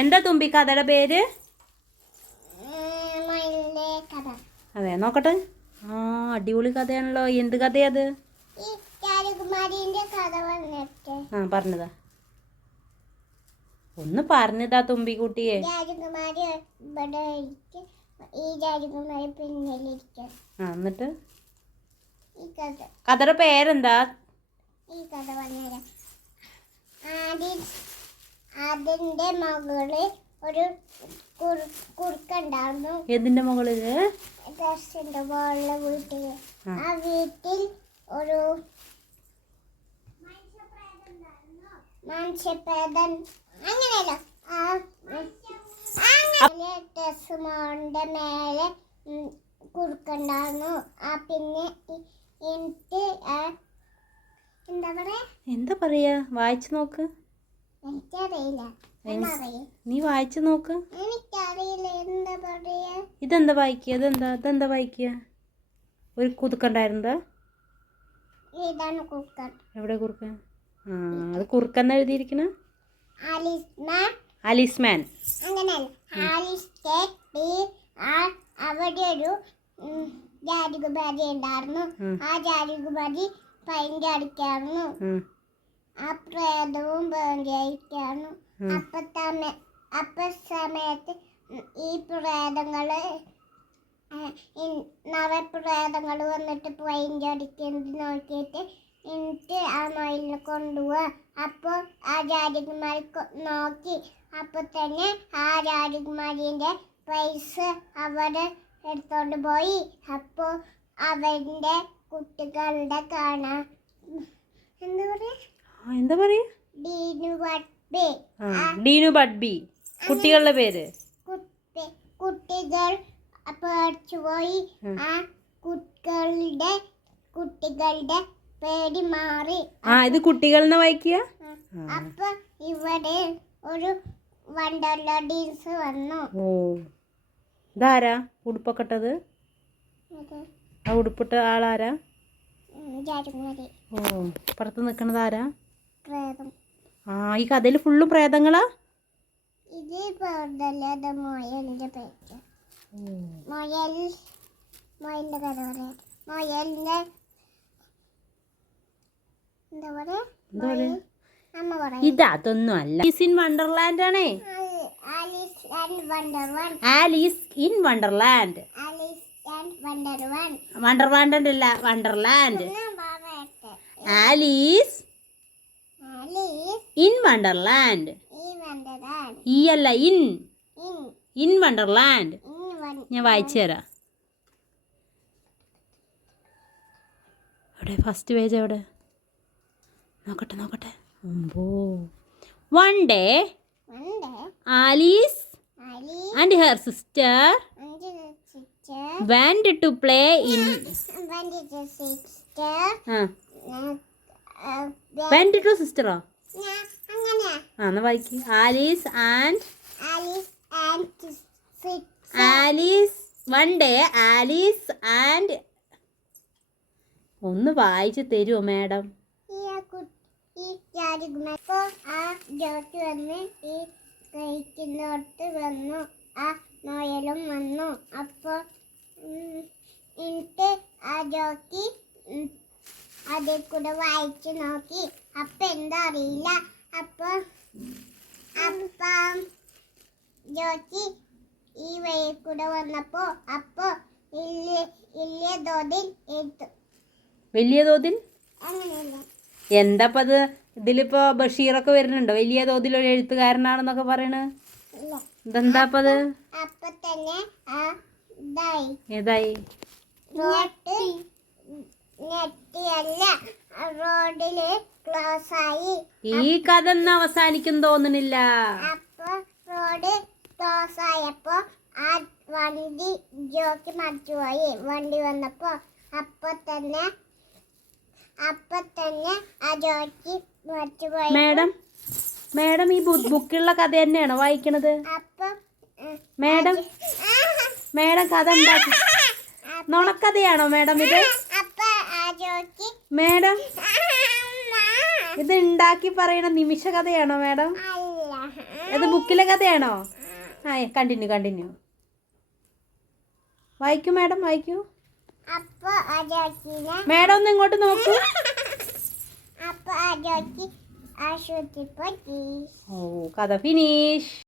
എന്താ തുമ്പി കഥയുടെ പേര്? അതെ നോക്കട്ടെ. ആ അടിപൊളി കഥയാണല്ലോ. എന്ത് കഥയത്? ആ പറഞ്ഞതാ. ഒന്ന് പറഞ്ഞതാ തുമ്പി കുട്ടിയെ ആ എന്നിട്ട്? കഥയുടെ പേരെന്താ? ഈ കഥ പറഞ്ഞുതരാം. ആദ്യം അതിന്റെ മകൾ ഒരു കുറുക്കുണ്ടായിരുന്നു. ഏതിന്റെ മുകളിൽ ഡ്രസ്സിന്റെ മുകളിലെ വീട്ടിൽ. ആ. വീട്ടിൽ ഒരു മനുഷ്യപ്രേതൻ അങ്ങനെയല്ല. ആ അങ്ങനെ ഡ്രസ് മോളിന്റെ മേലെ കുറുക്കുണ്ടായിരുന്നു. ആ പിന്നെ എനിക്ക് എന്താ പറയാ? എന്താ പറയാ? വായിച്ചു നോക്ക്. നീ വായിച്ചു നോക്ക്. ഇതെന്താ വായിക്കുക? ഇതെന്താ? ഇതെന്താ വായിക്കുക? ഒരു കുതുക്കണ്ടായിരുന്നതാ എവിടെ കുറുക്കൻ? ആ അത് കുറുക്കെന്ന് എഴുതിയിരിക്കണ? അലിസ്മാൻ അവിടെ ഒരു ഉം, ഉണ്ടായിരുന്നു ആ ജാതികുമാരി പൈന്റെ അടിക്കായിരുന്നു. ആ പ്രേതവും വേണ്ടിയായിട്ടാണ്. അപ്പൊ തന്നെ അപ്പൊ സമയത്ത് ഈ പ്രേതങ്ങൾ നിറയെ പ്രേതങ്ങൾ വന്നിട്ട് പൈന്റെ അടിക്കുന്നത് നോക്കിയിട്ട് എന്നിട്ട് ആ മയിലിനെ കൊണ്ടുപോവാ. അപ്പോൾ ആ രാജകുമാരി നോക്കി. അപ്പോൾ തന്നെ ആ രാജകുമാരിന്റെ പൈസ അവർ എടുത്തോണ്ട് പോയി. അപ്പോൾ അവരുടെ കുട്ടികളുടെ കാണാൻ എന്താ പറയാ? എന്താ പറയാ? ഡീനു ബഡ്ബി. കുട്ടികളുടെ പേര്? കുട്ടി കുട്ടികൾ പോയി ആ. കുട്ടികളുടെ കുട്ടികളുടെ പേടി മാറി. ആ ഇത് കുട്ടികളെന്ന് വായിക്കുക? അപ്പൊ ഇവിടെ ഒരു വണ്ടർലഡീൻസ് വന്നു. ഓ. ഇതാരാ ഉടുപ്പൊക്കെ ഇട്ടത് ആ ഉടുപ്പിട്ട ആളാരാ? ഓ പുറത്ത് നിൽക്കണത് ആരാ പ്രേതം. ആ ഈ കഥയിൽ ഫുള്ളും പ്രേതങ്ങളാ? ഇത് പേർന്നല്ലാതെ മൊയലിന്റെ പേര് മൊയൽ മൊയലിന്റെ കഥ പറയാം. മൊയലിന്റെ എന്താ പറയാ? എന്താ പറയാ? അമ്മ പറയാം. ഇത് അതൊന്നും അല്ല. ആലീസ് ഇൻ വണ്ടർലാൻഡ് ആണേ. ആലീസ് ഇൻ വണ്ടർലാൻഡ് വണ്ടർലാൻഡ് അല്ല വണ്ടർലാൻഡ് ആലീസ് ഇൻ വണ്ടർലാൻഡ് ഈ അല്ല ഇൻ ഇൻ വണ്ടർലാൻഡ് ഞാൻ വായിച്ചു തരാം. എവിടെ? ഫസ്റ്റ് പേജ് എവിടെ? നോക്കട്ടെ നോക്കട്ടെ. ഓ one day Alice and her sister അഞ്ച് to play to play in sister. Went to സിസ്റ്ററോ അങ്ങനെ ആ എന്നാ വായിക്ക്. Alice and Alice one day. Alice and ഒന്ന് വായിച്ചു തരുമോ മാഡം? ഈ കു- ആ വന്ന് ഈ കഴിക്കുന്നിടത്ത് വന്നു. ആ നോയലും വന്നു. അപ്പോൾ എന്നിട്ട് ആ ജോക്കി അതിൽ കൂടെ വായിച്ചു നോക്കി. അപ്പം എന്താ അറിയില്ല. അപ്പോൾ അപ്പം ജോക്കി ഈ വഴി കൂടെ വന്നപ്പോ അപ്പോ ഇല്ല തോതിൽ എഴുത്തു വലിയ തോതിൽ? എന്താപ്പത് ഇതിലിപ്പോ ബഷീറൊക്കെ വരുന്നുണ്ടോ? വലിയ തോതിൽ ഒരു എഴുത്തുകാരനാണെന്നൊക്കെ പറയണ. ഇതെന്താപ്പത് അപ്പൊ തന്നെ ഏതായി? നെറ്റിയല്ല റോഡിൽ ക്ലോസ് ആയി ഈ കഥ ഒന്നും അവസാനിക്കും തോന്നണില്ല അപ്പൊ റോഡ് ക്ലോസ് ആയപ്പോ ആ വണ്ടി ജോക്കി മറിച്ചുപോയി വണ്ടി വന്നപ്പോ അപ്പൊ തന്നെ അപ്പൊ തന്നെ ആ ജോക്കി മറിച്ചുപോയി മാഡം മാഡം ഈ ബുക്കിലുള്ള കഥ തന്നെയാണോ വായിക്കണത്? അപ്പൊ മാഡം മാഡം കഥ ഉണ്ടാക്കി നുണക്കഥയാണോ മാഡം ഇത്? മാഡം. ഇത് ഉണ്ടാക്കി പറയണ നിമിഷ കഥയാണോ മേഡം? ഇത് ബുക്കിലെ കഥയാണോ? ആ കണ്ടിന്യൂ കണ്ടിന്യൂ. വായിക്കൂ മേഡം വായിക്കൂ. മേഡം ഒന്ന് ഇങ്ങോട്ട് നോക്കൂ. ഓ കഥ ഫിനിഷ്